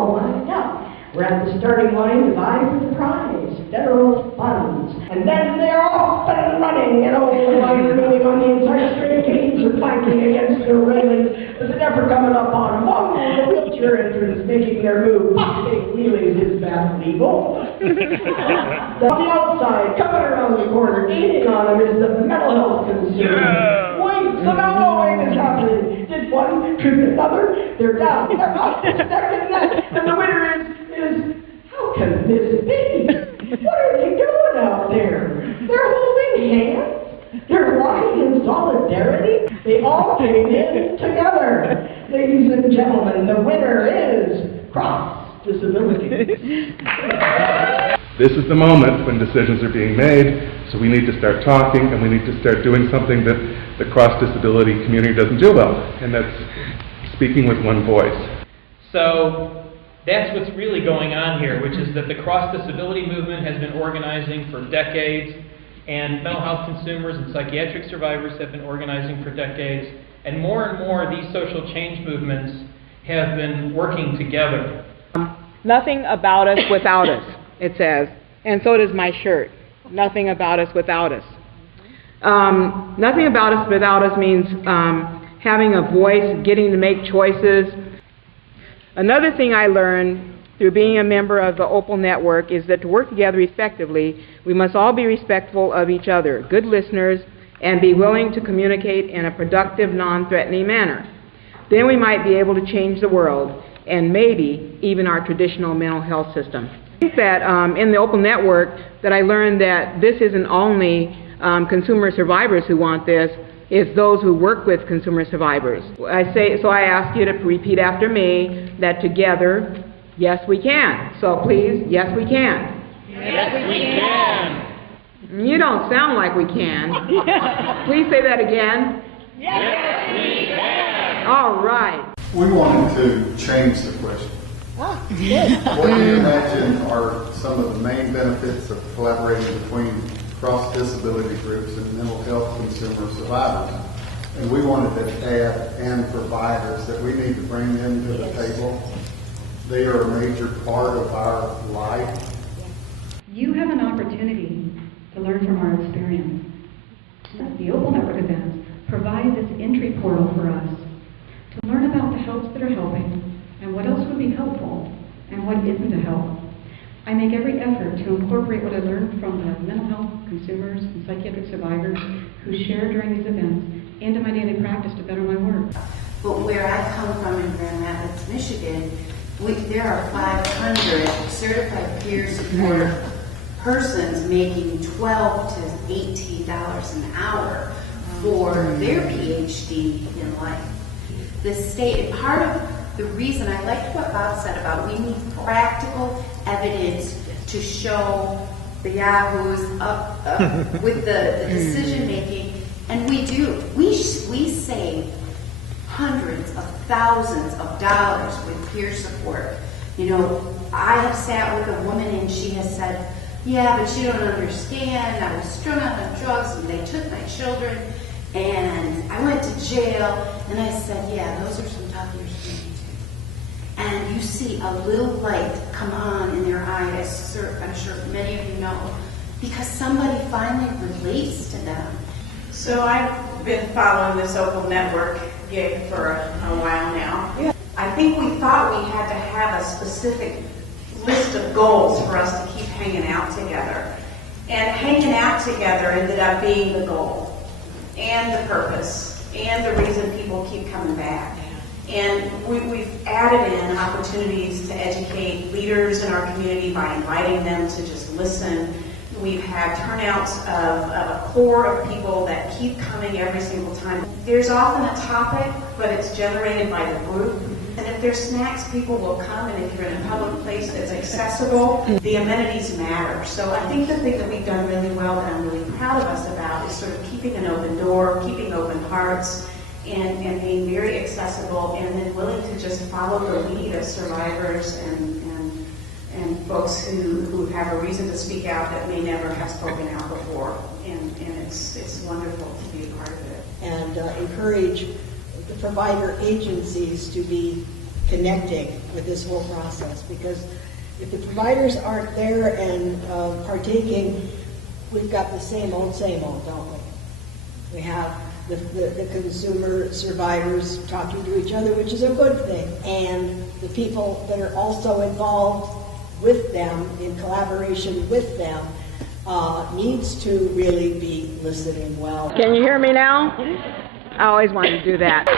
all lined up. We're at the starting line to vie for the prize, federal funds. And then they're off and running, and all the line remaining on the inside straight gates are clanking against their railings with the never coming up on them. Oh, the wheelchair entrants making their move, boxing, wheeling his back legal. On the outside, coming around the corner, gaining on them is the mental health consumer. Wait, the mellowing is happening. Did one, trip another, they're down, they're up, they're second net, and the winner is, how can this be? What are they doing out there? They're holding hands. They're walking in solidarity. They all came in together. Ladies and gentlemen, the winner is Cross Disabilities. This is the moment when decisions are being made, so we need to start talking, and we need to start doing something that the cross-disability community doesn't do well, and that's speaking with one voice. So that's what's really going on here, which is that the Cross Disability Movement has been organizing for decades, and mental health consumers and psychiatric survivors have been organizing for decades, and more these social change movements have been working together. Nothing about us without us, it says, and so does my shirt. Nothing about us without us. Nothing about us without us means having a voice, getting to make choices. Another thing I learned through being a member of the Opal Network is that to work together effectively, we must all be respectful of each other, good listeners, and be willing to communicate in a productive, non-threatening manner. Then we might be able to change the world, and maybe even our traditional mental health system. I think that in the Opal Network that I learned that this isn't only consumer survivors who want this, it's those who work with consumer survivors. So I ask you to repeat after me that together, yes we can. So please, yes we can. Yes we can. You don't sound like we can. Please say that again. Yes we can. All right. We wanted to change the question. What do you imagine are some of the main benefits of collaborating between cross-disability groups and mental health consumer survivors? And we wanted to add and providers that we need to bring them to the table. They are a major part of our life. You have an opportunity to learn from our experience. The Opal Network events provide this entry portal for us to learn about the helps that are helping and what else would be helpful and what isn't a help. I make every effort to incorporate what I learned from the mental health consumers and psychiatric survivors who share during these events into my daily practice to better my work. But where I come from in Grand Rapids, Michigan, there are 500 certified peer support persons making $12 to $18 an hour for their PhD in life. The state, part of the reason I liked what Bob said about we need practical evidence to show the yahoos up with the decision making, and we do. We save hundreds of thousands of dollars with peer support. You know, I have sat with a woman and she has said, yeah, but you don't understand. I was strung out on drugs and they took my children and I went to jail. And I said, yeah, those are some tough years for me too. And you see a little light come on in their eye, I'm sure many of you know, because somebody finally relates to them. So I've been following this Opal Network gig for a while now. Yeah. I think we thought we had to have a specific list of goals for us to keep hanging out together. And hanging out together ended up being the goal, and the purpose, and the reason people keep coming back. And we've added in opportunities to educate leaders in our community by inviting them to just listen. We've had turnouts of a core of people that keep coming every single time. There's often a topic, but it's generated by the group. And if there's snacks, people will come, and if you're in a public place that's accessible, the amenities matter. So I think the thing that we've done really well that I'm really proud of us about is sort of keeping an open door, keeping open hearts, and being very accessible, and then willing to just follow the lead of survivors and folks who have a reason to speak out that may never have spoken out before. And it's wonderful to be a part of it. And encourage the provider agencies to be connecting with this whole process, because if the providers aren't there and partaking, we've got the same old, don't we? We have the consumer survivors talking to each other, which is a good thing, and the people that are also involved with them, in collaboration with them, needs to really be listening well. Can you hear me now? I always wanted to do that.